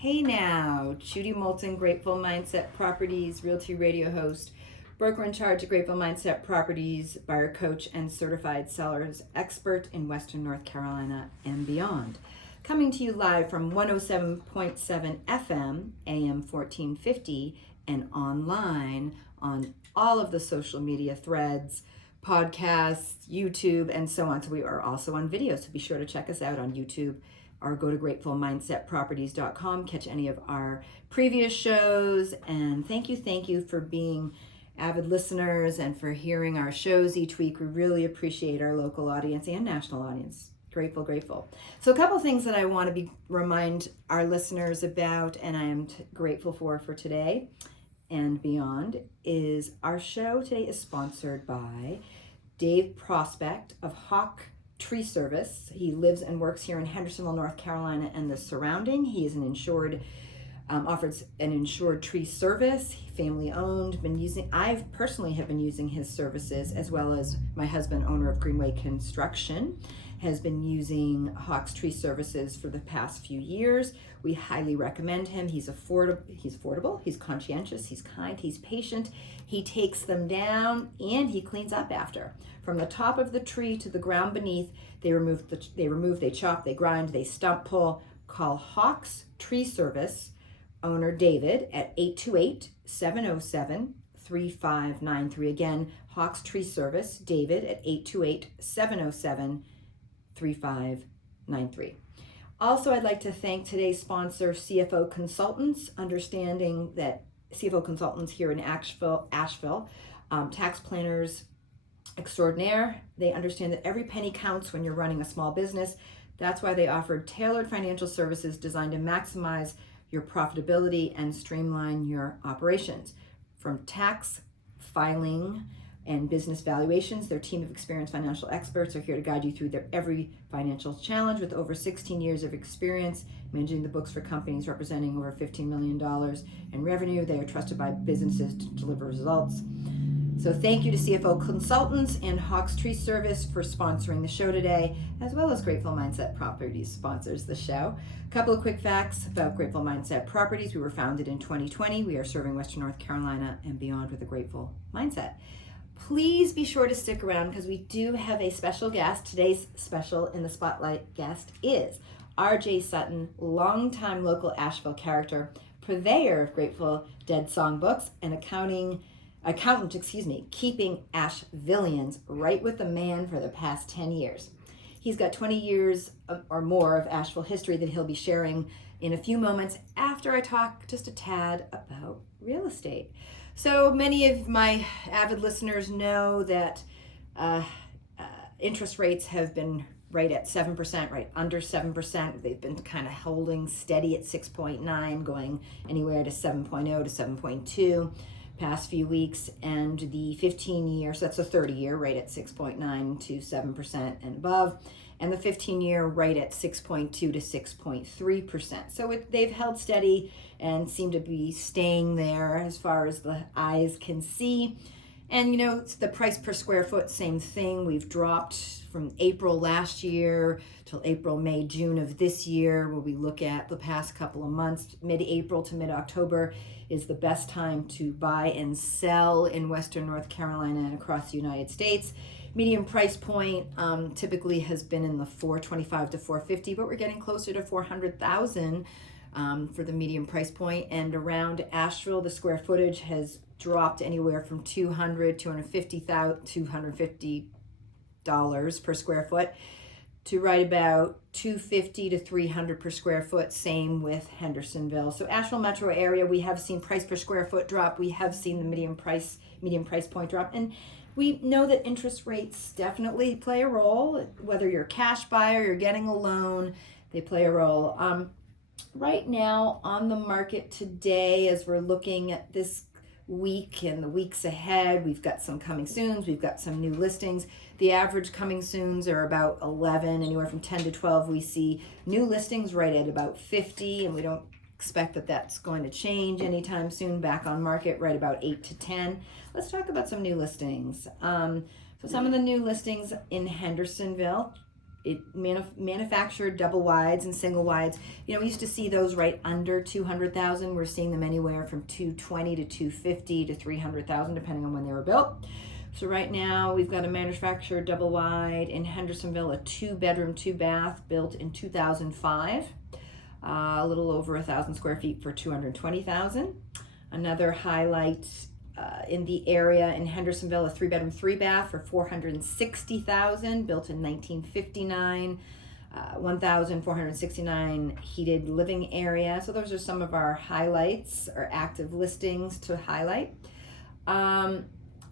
Hey now, Judy Moulton, Grateful Mindset Properties, Realty Radio host, broker in charge of Grateful Mindset Properties, buyer coach, and certified sellers expert in Western North Carolina and beyond. Coming to you live from 107.7 FM, AM 1450, and online on all of the social media threads, podcasts, YouTube, and so on. So we are also on video, so be sure to check us out on YouTube or go to gratefulmindsetproperties.com, catch any of our previous shows. And thank you for being avid listeners and for hearing our shows each week. We really appreciate our local audience and national audience. Grateful. So a couple of things that I want to remind our listeners about, and I am grateful for today and beyond, is our show today is sponsored by Dave Prospect of Hawk Tree Service. He lives and works here in Hendersonville, North Carolina and the surrounding. He is offers an insured tree service, family owned, I personally have been using his services, as well as my husband, owner of Greenway Construction, has been using Hawks Tree Services for the past few years. We highly recommend him. He's affordable, he's conscientious, he's kind, he's patient. He takes them down and he cleans up after. From the top of the tree to the ground beneath, they chop, they grind, they stump pull. Call Hawks Tree Service owner David at 828-707-3593. Again, Hawks Tree Service, David at 828-707-3593. Also, I'd like to thank today's sponsor, CFO Consultants, understanding that CFO Consultants here in Asheville, tax planners extraordinaire. They understand that every penny counts when you're running a small business. That's why they offer tailored financial services designed to maximize your profitability and streamline your operations. From tax filing and business valuations, their team of experienced financial experts are here to guide you through their every financial challenge. With over 16 years of experience managing the books for companies representing over $15 million in revenue, they are trusted by businesses to deliver results. So thank you to CFO Consultants and Hawks Tree Service for sponsoring the show today, as well as Grateful Mindset Properties sponsors the show. A couple of quick facts about Grateful Mindset Properties. We were founded in 2020. We are serving Western North Carolina and beyond with a grateful mindset. Please be sure to stick around because we do have a special guest. Today's special in the spotlight guest is Arjay Sutton, longtime local Asheville character, purveyor of Grateful Dead songbooks, and accountant, keeping Ashevilleans right with the man for the past 10 years. He's got 20 years or more of Asheville history that he'll be sharing in a few moments after I talk just a tad about real estate. So many of my avid listeners know that interest rates have been right at 7%, right under 7%. They've been kind of holding steady at 6.9, going anywhere to 7.0 to 7.2 past few weeks, and the 15-year, so that's a 30-year, right at 6.9 to 7% and above, and the 15-year right at 6.2 to 6.3%. So they've held steady and seem to be staying there as far as the eyes can see. And it's the price per square foot, same thing. We've dropped from April last year till April, May, June of this year, where we look at the past couple of months. Mid-April to mid-October is the best time to buy and sell in Western North Carolina and across the United States. Median price point typically has been in the $425,000 to $450,000, but we're getting closer to $400,000 for the median price point. And around Asheville, the square footage has dropped anywhere from $250 per square foot to right about $250 to $300 per square foot. Same with Hendersonville. So Asheville metro area, we have seen price per square foot drop. We have seen the median price point drop. And we know that interest rates definitely play a role. Whether you're a cash buyer, you're getting a loan, they play a role. Right now on the market today, as we're looking at this week and the weeks ahead, we've got some coming soons, we've got some new listings. The average coming soons are about 11, anywhere from 10 to 12. We see new listings right at about 50, and we don't expect that that's going to change anytime soon. Back on market right about 8 to 10. Let's talk about some new listings. So some of the new listings in Hendersonville, manufactured double wides and single wides. We used to see those right under 200,000. We're seeing them anywhere from 220 to 250 to 300,000, depending on when they were built. So right now we've got a manufactured double wide in Hendersonville, a 2-bedroom, 2-bath, built in 2005, a little over 1,000 square feet for 220,000. Another highlight in the area in Hendersonville, a 3-bedroom, 3-bath for 460,000, built in 1959. 1,469 heated living area. So those are some of our highlights, or active listings to highlight.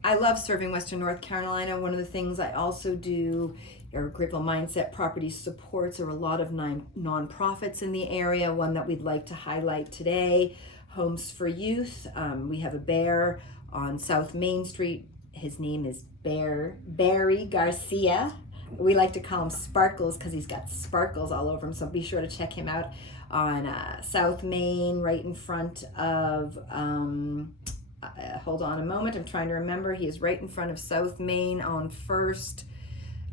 I love serving Western North Carolina. One of the things I also do, or Grateful Mindset Properties supports, are a lot of nonprofits in the area. One that we'd like to highlight today, Homes for Youth. We have a bear on South Main Street. His name is Barry Garcia. We like to call him Sparkles because he's got sparkles all over him. So be sure to check him out on South Main, right in front of... hold on a moment, I'm trying to remember. He is right in front of South Main on First.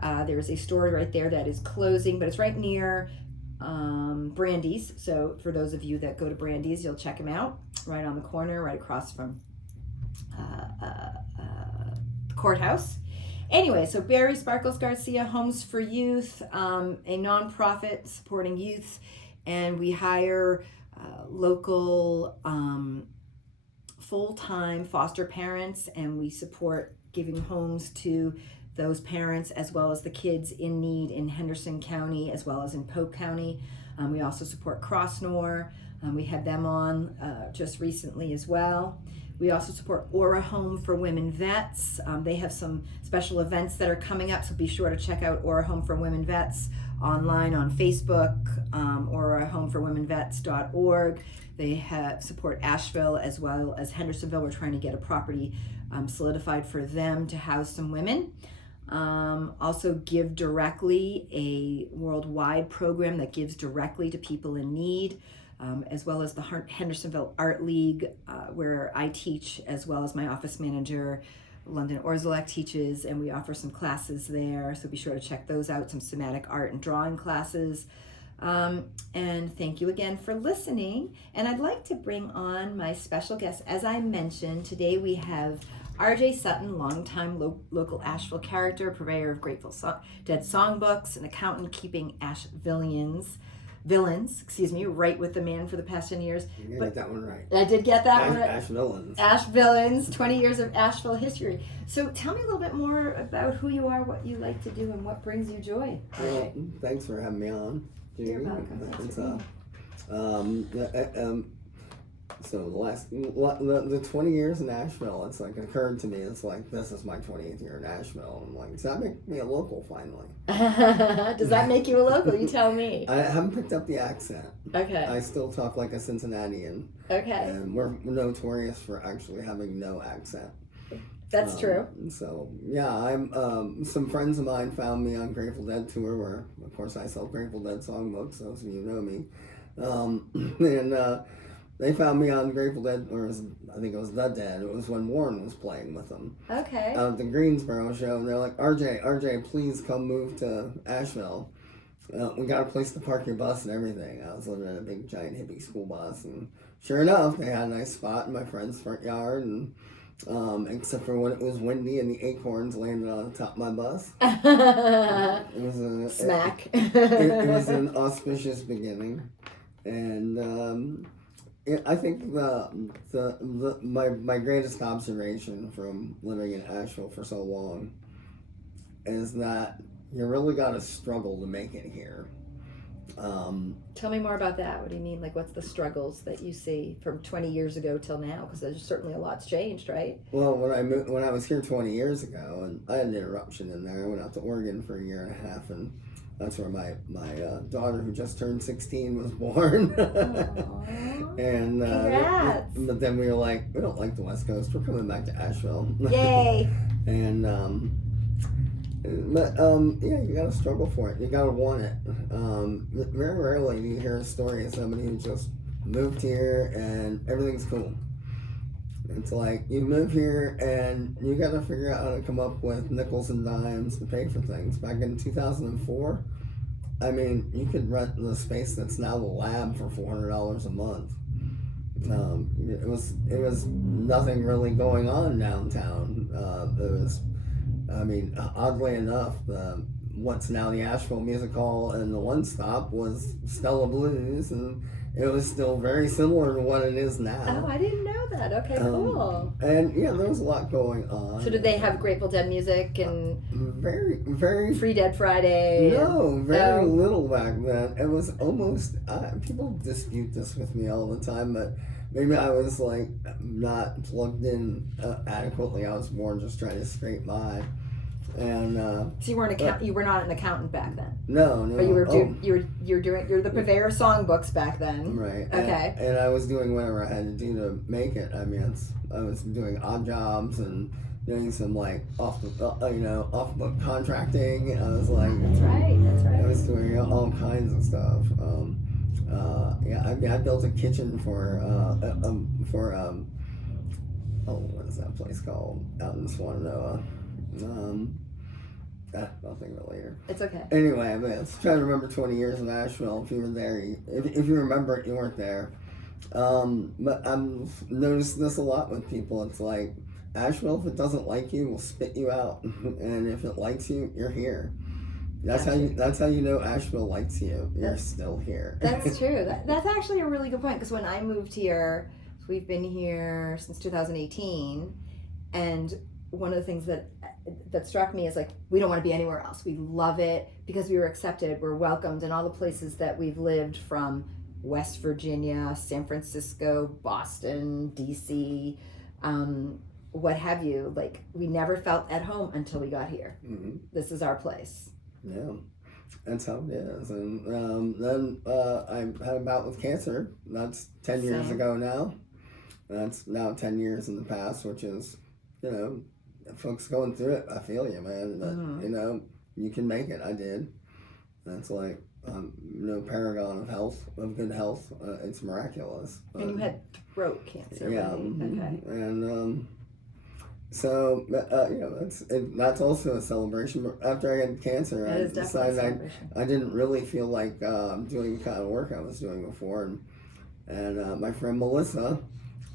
There is a store right there that is closing, but it's right near Brandy's. So for those of you that go to Brandy's, you'll check him out. Right on the corner, right across from the courthouse. Anyway, so Barry Sparkles Garcia, Homes for Youth, a nonprofit supporting youth, and we hire local full-time foster parents, and we support giving homes to those parents as well as the kids in need in Henderson County as well as in Polk County. We also support Crossnor. We had them on just recently as well. We also support Aura Home for Women Vets. They have some special events that are coming up, so be sure to check out Aura Home for Women Vets online on Facebook, aurahomeforwomenvets.org. They support Asheville as well as Hendersonville. We're trying to get a property solidified for them to house some women. Also Give Directly, a worldwide program that gives directly to people in need, as well as the Hendersonville Art League, where I teach, as well as my office manager, London Orzalek, teaches, and we offer some classes there. So be sure to check those out, some somatic art and drawing classes. And thank you again for listening. And I'd like to bring on my special guest. As I mentioned, today we have Arjay Sutton, longtime local Asheville character, purveyor of Grateful Dead songbooks, an accountant keeping Ashevilleans villains, right with the man for the past 10 years. You got that one right. I did get that one right. Ash villains, 20 years of Asheville history. So tell me a little bit more about who you are, what you like to do, and what brings you joy. Well, thanks for having me on, Judy. You're welcome. So the 20 years in Asheville, it's like occurred to me, it's like, this is my 20th year in Asheville. I'm like, does that make me a local finally? Does that make you a local? You tell me. I haven't picked up the accent. Okay. I still talk like a Cincinnatian. Okay. And we're notorious for actually having no accent. That's true. So yeah, I'm some friends of mine found me on Grateful Dead tour, where of course I sell Grateful Dead songbooks, those of you know me. They found me on Grateful Dead, or I think it was The Dead. It was when Warren was playing with them. Okay. At the Greensboro show, and they're like, RJ, please come move to Asheville. We got a place to park your bus and everything. I was living in a big giant hippie school bus, and sure enough, they had a nice spot in my friend's front yard, and except for when it was windy and the acorns landed on the top of my bus. It was a smack. It was an auspicious beginning, and I think my greatest observation from living in Asheville for so long is that you really got to struggle to make it here. Tell me more about that. What do you mean? Like, what's the struggles that you see from 20 years ago till now? Because there's certainly a lot's changed, right? Well, when I was here 20 years ago, and I had an interruption in there. I went out to Oregon for a year and a half, and that's where my daughter, who just turned 16, was born. And congrats. But then we were like, we don't like the West Coast. We're coming back to Asheville. Yay! And yeah, you gotta struggle for it. You gotta want it. Very rarely do you hear a story of somebody who just moved here and everything's cool. It's like, you move here and you gotta figure out how to come up with nickels and dimes to pay for things. Back in 2004, I mean, you could rent the space that's now the lab for $400 a month. It was nothing really going on downtown. Oddly enough, what's now the Asheville Music Hall and the One Stop was Stella Blues, and it was still very similar to what it is now. Oh, I didn't know that. Okay, cool. And yeah, there was a lot going on. So did they have Grateful Dead music and very, very Free Dead Friday? No, very little back then. It was almost people dispute this with me all the time, but maybe I was like not plugged in adequately. I was more just trying to scrape by. And so you were not an accountant back then. No. But you're the purveyor of songbooks back then. Right. Okay. And I was doing whatever I had to do to make it. I mean, I was doing odd jobs and doing some like off book contracting. I was like, that's right. I was doing all kinds of stuff. I built a kitchen for what is that place called out in Swananoa? I'll think of it later. It's okay. Anyway, I was trying to remember 20 years of Asheville. If you were there, if you remember it, you weren't there. But I've noticed this a lot with people. It's like Asheville, if it doesn't like you, will spit you out, and if it likes you, you're here. That's how you know Asheville likes you. You're still here. That's true. That's actually a really good point, because when I moved here, we've been here since 2018, and one of the things that struck me is like, we don't want to be anywhere else. We love it because we were accepted, we're welcomed in all the places that we've lived, from West Virginia, San Francisco, Boston, DC, what have you. Like, we never felt at home until we got here. Mm-hmm. This is our place. Yeah, that's how it is. And then I had a bout with cancer. That's 10 years ago now. That's now 10 years in the past, which is, folks going through it, I feel you, man. But, you can make it. I did. That's like, paragon of health, of good health. It's miraculous. And you had throat cancer. Yeah. Right? Okay. And that's also a celebration. But after I had cancer, I decided I didn't really feel like doing the kind of work I was doing before. And my friend Melissa,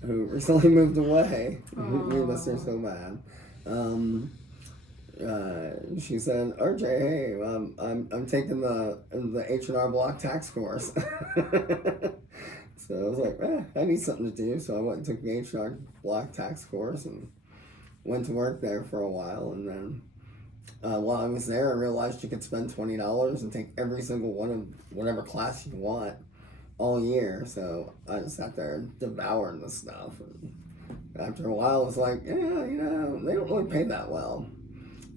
who recently moved away, we miss her so bad. She said, "RJ, hey, I'm taking the H&R Block tax course." So I was like, I need something to do. So I went and took the H&R Block tax course and went to work there for a while. And then while I was there, I realized you could spend $20 and take every single one of whatever class you want all year. So I just sat there devouring this stuff. And after a while, it's like, they don't really pay that well.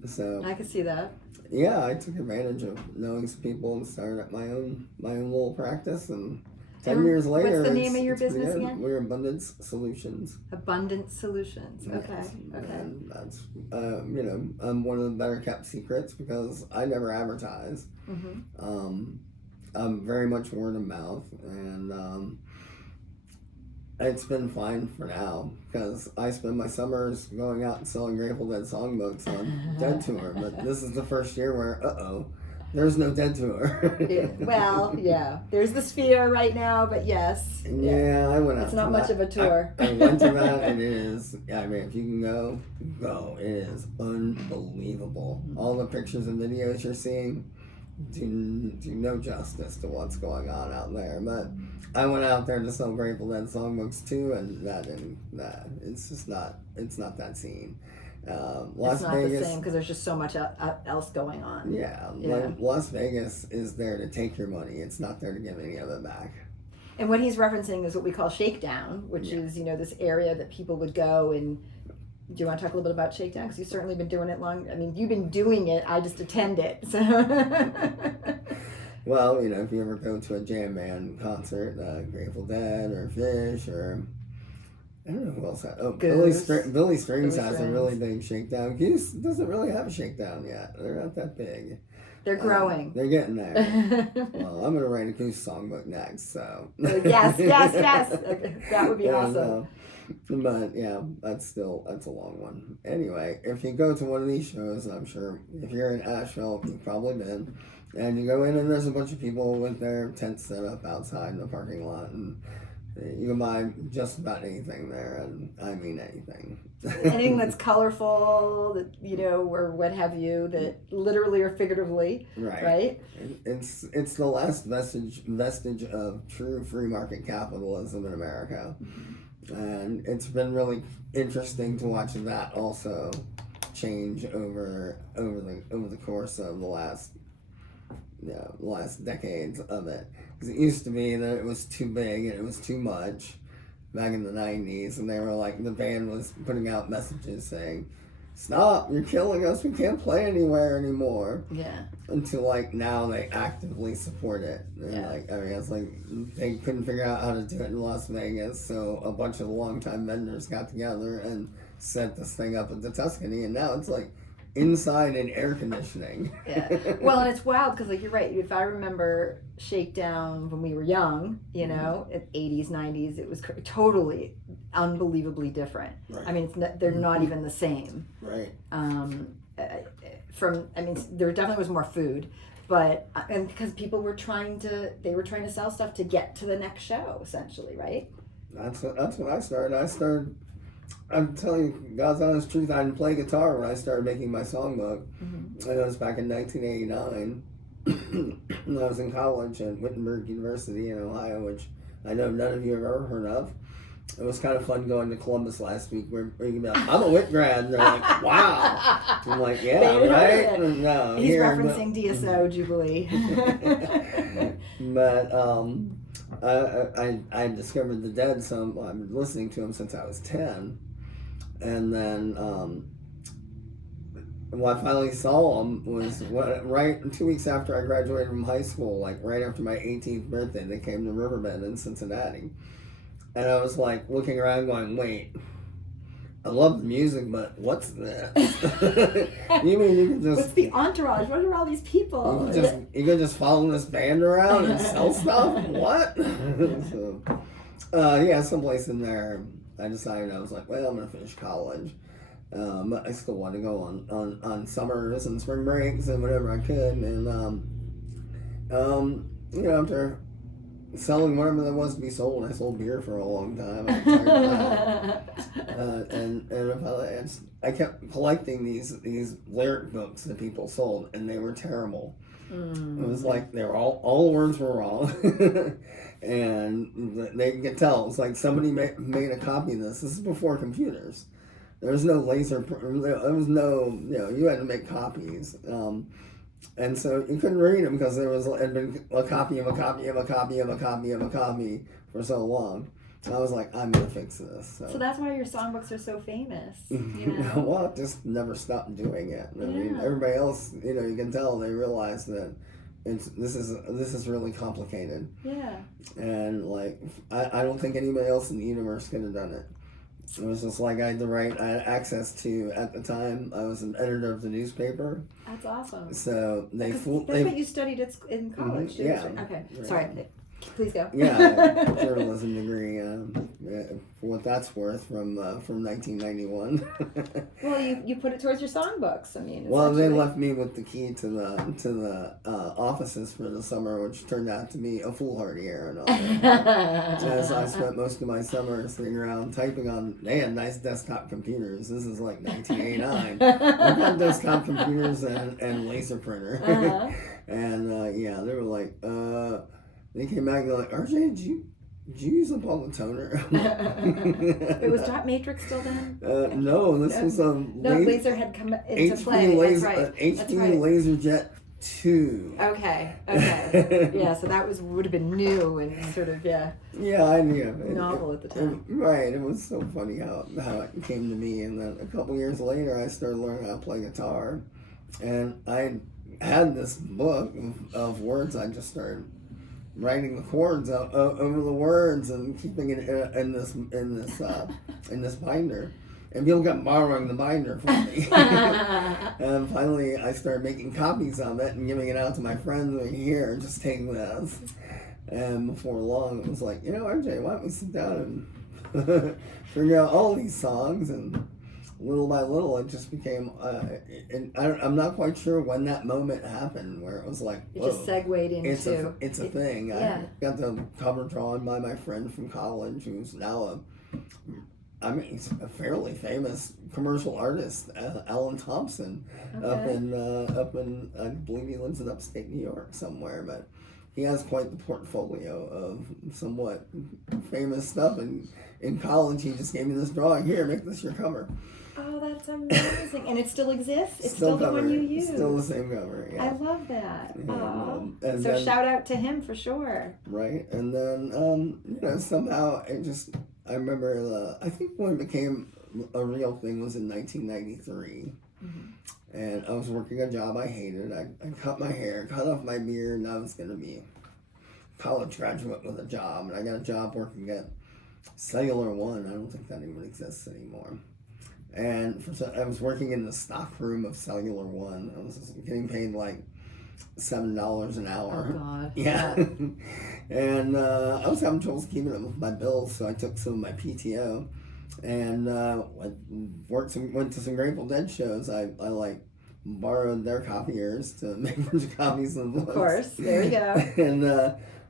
So I could see that. Yeah, I took advantage of knowing some people and started up my own little practice. And 10 years later, what's the name of your business again? We're Abundance Solutions. Abundance Solutions. Okay. Yes. Okay. And that's I'm one of the better kept secrets because I never advertise. Mm-hmm. I'm very much word of mouth, and it's been fine for now because I spend my summers going out and selling Grateful Dead songbooks on Dead Tour. But this is the first year where there's no Dead Tour. Well, yeah, there's this fear right now, but yes. Yeah, I went out. It's not much of a tour. I went to that, and it is. I mean, if you can go. It is unbelievable. All the pictures and videos you're seeing do no justice to what's going on out there. But I went out there to sell Grateful Dead songbooks too, and it's just not. It's not that scene. Las it's not Vegas, the same because there's just so much else going on. Yeah, Las Vegas is there to take your money. It's not there to give any of it back. And what he's referencing is what we call shakedown, which is this area that people would go and. Do you want to talk a little bit about shakedown? Because you've certainly been doing it long. I mean, you've been doing it. I just attend it. So. Well, if you ever go to a jam band concert, Grateful Dead or Fish or I don't know who else. Billy Strings has a really big shakedown. Goose doesn't really have a shakedown yet. They're not that big. They're growing. They're getting there. Well, I'm going to write a Goose songbook next, so. Yes. Okay. That would be awesome. But yeah, that's a long one. Anyway, if you go to one of these shows, I'm sure if you're in Asheville, you've probably been. And you go in and there's a bunch of people with their tents set up outside in the parking lot, and you can buy just about anything there, and I mean anything. Anything that's colorful, that or what have you, that literally or figuratively, right? It's the last vestige of true free market capitalism in America, and it's been really interesting to watch that also change over the course of the last decades of it. Because it used to be that it was too big and it was too much back in the 90s, and they were like, the band was putting out messages saying, stop, you're killing us, we can't play anywhere anymore. Yeah. Until like now they actively support it. And it's like they couldn't figure out how to do it in Las Vegas, so a bunch of longtime vendors got together and set this thing up at the Tuscany, and now it's like inside in air conditioning. Yeah. Well, and it's wild because, like, you're right. If I remember Shakedown when we were young, in 80s, 90s, it was totally, unbelievably different. Right. I mean, they're not even the same. Right. There definitely was more food, but and because people were trying to sell stuff to get to the next show, essentially, right? That's when I started. I'm telling you, God's honest truth, I didn't play guitar when I started making my songbook. Mm-hmm. And it was back in 1989. And I was in college at Wittenberg University in Ohio, which I know none of you have ever heard of. It was kind of fun going to Columbus last week where you can be like, I'm a Whit grad. And they're like, wow. I'm like, yeah, right? No, he's referencing DSO Jubilee. But I discovered the Dead. I've been listening to them since I was 10. And then when I finally saw them was right 2 weeks after I graduated from high school, like right after my 18th birthday. They came to Riverbend in Cincinnati. And I was like looking around going, wait, I love the music, but what's this? You mean you can just... What's the entourage? What are all these people? You can just follow this band around and sell stuff? What? So, someplace in there, I decided, I was like, well, I'm going to finish college. But I still want to go on summers and spring breaks and whatever I could. And, after selling whatever there was to be sold, I sold beer for a long time. I was tired of that. And I kept collecting these lyric books that people sold, and they were terrible. It was like they were all the words were wrong. And they could tell. It's like somebody made a copy of this. This is before computers. There was no laser. There was no, you had to make copies. And so you couldn't read them because had been a copy of a copy of a copy of a copy of a copy for so long. I was like, I'm going to fix this. So that's why your songbooks are so famous. Well, I just never stopped doing it. I mean, everybody else, you can tell they realize that this is really complicated. Yeah. And like, I don't think anybody else in the universe could have done it. It was just like I had access to, at the time, I was an editor of the newspaper. That's awesson. So that's what you studied in college, too. Yeah. Okay. Right. Sorry. Please go. Yeah, journalism degree, for what that's worth, from 1991. Well, you put it towards your songbooks. I mean, well, they left me with the key to the offices for the summer, which turned out to be a foolhardy errand. As I spent most of my summer sitting around typing on. They had nice desktop computers. This is like 1989. We had desktop computers and laser printer, and they were like. They came back and they're like, RJ, did you use up all the toner? It was Dot Matrix still then? No, this was laser had come into play. That's right. HP LaserJet 2. Okay. Yeah, so that would have been new and sort of Yeah, I knew. Novel at the time. Right. It was so funny how it came to me, and then a couple years later, I started learning how to play guitar, and I had this book of words. I just started writing the chords over the words and keeping it in this binder, and people kept borrowing the binder from me. And finally, I started making copies of it and giving it out to my friends. Like, here, just take this. And before long, it was like, RJ, why don't we sit down and figure out all these songs? And little by little, it just became. And I'm not quite sure when that moment happened, where it was like, It whoa, just segued into. it's a thing. Yeah. I got the cover drawn by my friend from college, who's now he's a fairly famous commercial artist, Alan Thompson, Okay. up in I believe he lives in upstate New York somewhere, but he has quite the portfolio of somewhat famous stuff. And in college, he just gave me this drawing. Here, make this your cover. Oh, that's amazing. And it still exists? It's Still the one you use? Still the same cover, yeah. I love that. And so then, shout out to him for sure. Right, and then, somehow I remember, I think when it became a real thing was in 1993. Mm-hmm. And I was working a job I hated. I cut my hair, cut off my beard, and I was going to be a college graduate with a job. And I got a job working at Cellular One. I don't think that even exists anymore. And I was working in the stock room of Cellular One. I was getting paid like $7 an hour. Oh, God. Yeah. And I was having trouble keeping up with my bills, so I took some of my PTO and went to some Grateful Dead shows. I borrowed their copiers to make a bunch of copies of the books. Of course. There you go. And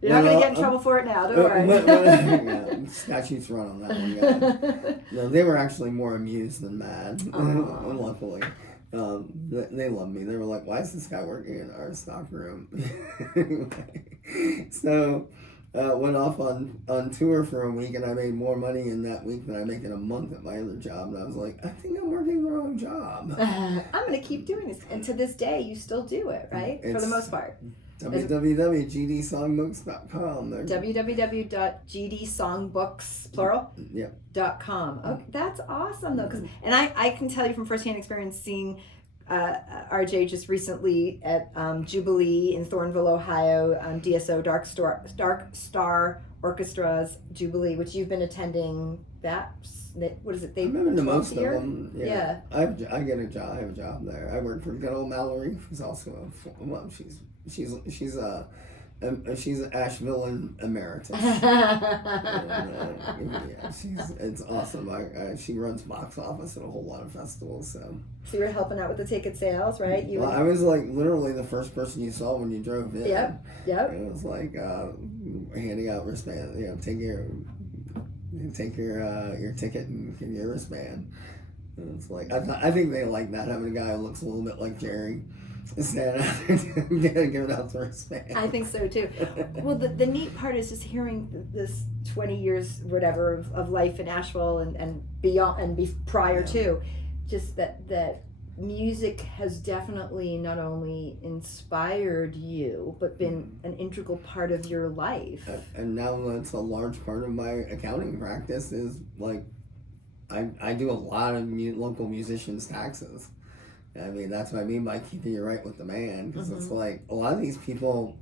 you're not going to get in trouble for it now, don't worry. Yeah, statutes run on that one, yeah. No, they were actually more amused than mad, luckily. They loved me. They were like, why is this guy working in our stock room? Anyway, so went off on tour for a week, and I made more money in that week than I make in a month at my other job. And I was like, I think I'm working the wrong job. I'm going to keep doing this. And to this day, you still do it, right? For the most part. www.gdsongbooks.com. www.gdsongbooks, plural? Yeah. .com. Oh, that's awesome, though. And I can tell you from firsthand experience seeing RJ just recently at Jubilee in Thornville, Ohio, DSO, Dark Star Orchestra's Jubilee, which you've been attending. What is it? I've been to most of year? them. Yeah. I get a job. I have a job there. I work for good old Mallory, who's also she's Asheville emeritus. It's awesome. She runs box office at a whole lot of festivals. So you were helping out with the ticket sales, right? I was like literally the first person you saw when you drove in. Yep. It was like handing out wristbands. Take your ticket and give your wristband. And it's like I think they like that, having a guy who looks a little bit like Jerry standing out there giving out the wristband. I think so too. Well, the neat part is just hearing this 20 years whatever of life in Asheville and beyond and prior to, just that music has definitely not only inspired you but been an integral part of your life. And now that's a large part of my accounting practice. Is like I do a lot of local musicians' taxes. I mean, that's what I mean by keeping it right with the man, because it's like a lot of these people,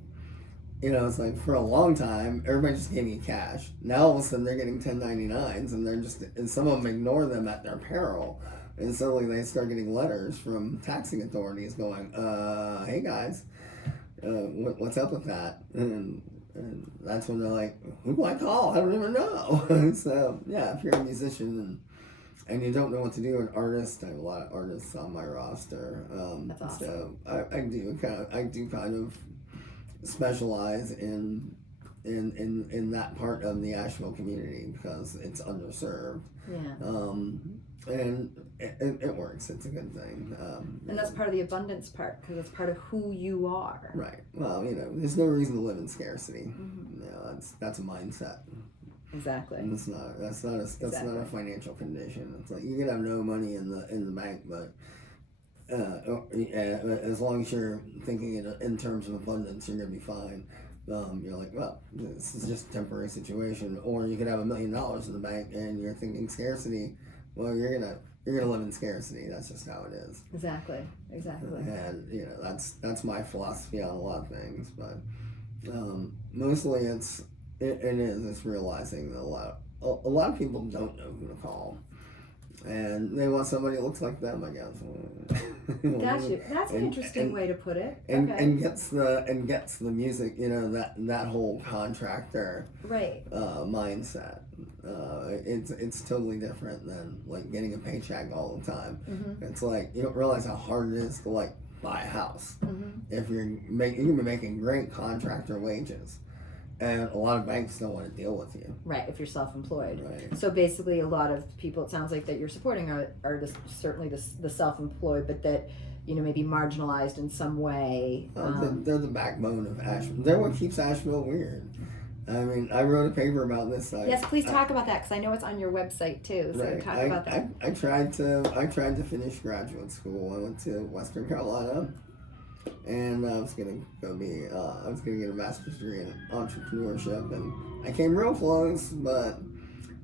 it's like for a long time everybody just gave me cash. Now all of a sudden they're getting 1099s, and some of them ignore them at their peril. And suddenly they start getting letters from taxing authorities going, hey guys, what's up with that? And that's when they're like, who do I call? I don't even know. So, yeah, if you're a musician and you don't know what to do, an artist, I have a lot of artists on my roster. That's awesome. So I do kind of specialize in that part of the Asheville community because it's underserved. Yeah. And it works. It's a good thing. And that's part of the abundance part, because it's part of who you are. Right. Well, there's no reason to live in scarcity. That's a mindset. Exactly. And that's not a financial condition. It's like you can have no money in the bank, but as long as you're thinking in terms of abundance, you're gonna be fine. You're like, well, this is just a temporary situation. Or you could have $1 million in the bank and you're thinking scarcity. Well, you're gonna live in scarcity. That's just how it is. Exactly. And that's my philosophy on a lot of things. But mostly it's realizing that a lot of people don't know who to call, and they want somebody who looks like them, I guess. Gotcha. That's an interesting way to put it. And gets the music, that whole contractor right mindset. It's totally different than like getting a paycheck all the time. Mm-hmm. It's like you don't realize how hard it is to like buy a house. Mm-hmm. If you can be making great contractor wages, and a lot of banks don't want to deal with you. Right, if you're self-employed. Right. So basically, a lot of people, it sounds like that you're supporting are certainly the self-employed, but that maybe marginalized in some way. They're the backbone of Asheville. They're what keeps Asheville weird. I mean, I wrote a paper about this. Yes, please talk about that, because I know it's on your website too. So right. talk about that. I tried to finish graduate school. I went to Western Carolina, and I was gonna get a master's degree in entrepreneurship, and I came real close, but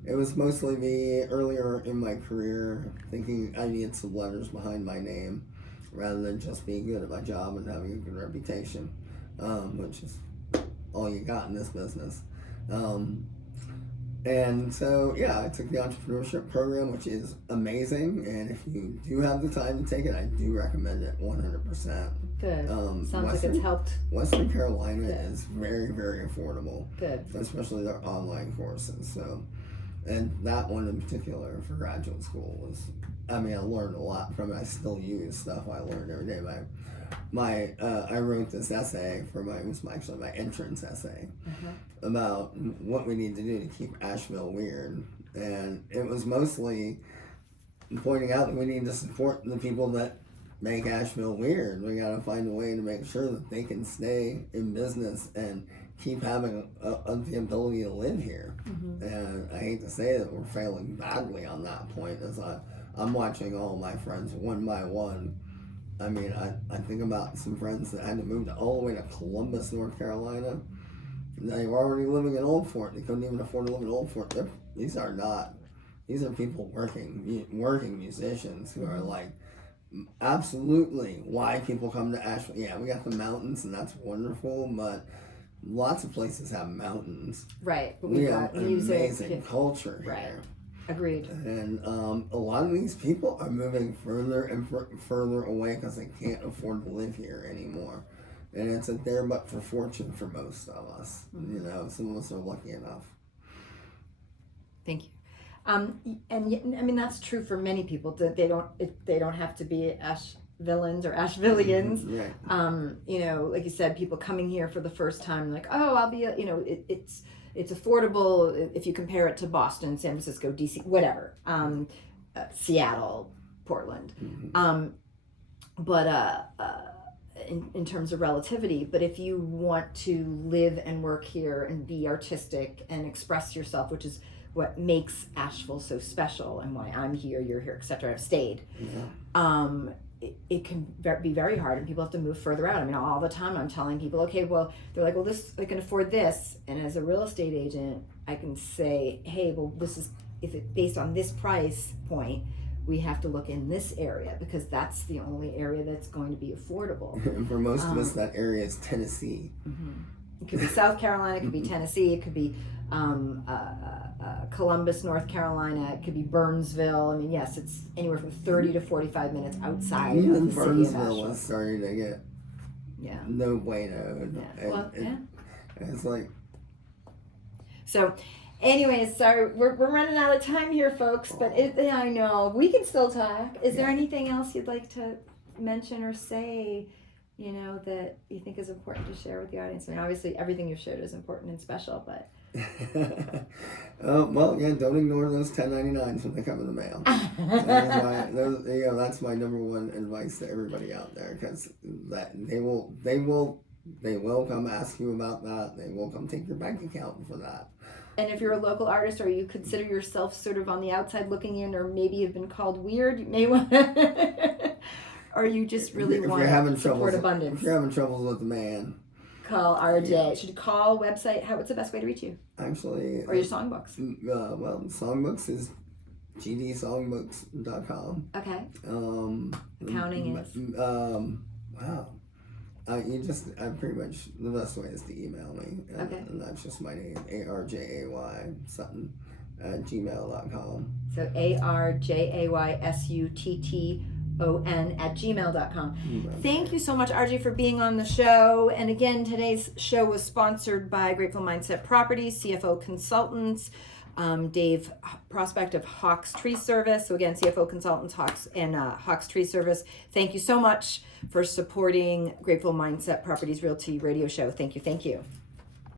it was mostly me earlier in my career thinking I needed some letters behind my name, rather than just being good at my job and having a good reputation, which is all you got in this business. And so, yeah, I took the entrepreneurship program, which is amazing. And if you do have the time to take it, I do recommend it 100%. Good. Sounds like it's helped. Western Carolina is very, very affordable. Good. Especially their online courses. So, and that one in particular for graduate school was, I learned a lot from it. I still use stuff I learned every day. I wrote this essay it was actually my entrance essay about what we need to do to keep Asheville weird, and it was mostly pointing out that we need to support the people that make Asheville weird. We got to find a way to make sure that they can stay in business and keep having the ability to live here. Mm-hmm. And I hate to say that we're failing badly on that point, as I'm watching all my friends one by one. I think about some friends that had to move all the way to Columbus, North Carolina. They were already living in Old Fort. They couldn't even afford to live in Old Fort. These are people working musicians who are like, absolutely why people come to Asheville. Yeah, we got the mountains, and that's wonderful, but lots of places have mountains. Right. But we have an amazing culture here. Right. Agreed. And a lot of these people are moving further and further away because they can't afford to live here anymore. And it's a there but for fortune for most of us. Mm-hmm. Some of us are lucky enough. Thank you. And that's true for many people. That they don't have to be Ashevilleans or Ashevilleans. Right. Like you said, people coming here for the first time, like, oh, I'll be, it's affordable if you compare it to Boston, San Francisco, DC, whatever, Seattle, Portland. Mm-hmm. But in terms of relativity, but if you want to live and work here and be artistic and express yourself, which is what makes Asheville so special and why I'm here, you're here, etc. I've stayed. Yeah. It can be very hard, and people have to move further out. All the time I'm telling people, okay, well, they're like, well, I can afford this, and as a real estate agent, I can say, hey, well, if it's based on this price point, we have to look in this area because that's the only area that's going to be affordable. And for most of us, that area is Tennessee. Mm-hmm. It could be South Carolina, it could be Tennessee, it could be Columbus, North Carolina, it could be Burnsville. Yes, it's anywhere from 30 to 45 minutes outside of the city of Asheville. Burnsville was starting to get no bueno. It's like... So, anyways, sorry, we're running out of time here, folks, but I know, we can still talk. Is there anything else you'd like to mention or say, that you think is important to share with the audience? Obviously, everything you've shared is important and special, but... Don't ignore those 1099s when they come in the mail. That's my number one advice to everybody out there, because that they will come ask you about that. They will come take your bank account for that. And if you're a local artist, or you consider yourself sort of on the outside looking in, or maybe you've been called weird, you may want or you just really want to support abundance. If you're having troubles with the man, call RJ. Yeah. Should you call website? What's the best way to reach you? Actually, or your songbooks? Songbooks is gdsongbooks.com. Okay. Accounting is. Wow. Pretty much the best way is to email me. And that's just my name, Arjay Sutton @gmail.com. So ArjaySutton@gmail.com. Thank you so much, RJ, for being on the show. And again, today's show was sponsored by Grateful Mindset Properties, CFO Consultants. Dave, prospect of Hawks Tree Service. So again, CFO Consultants, Hawks Tree Service. Thank you so much for supporting Grateful Mindset Properties Realty Radio Show. Thank you. Thank you.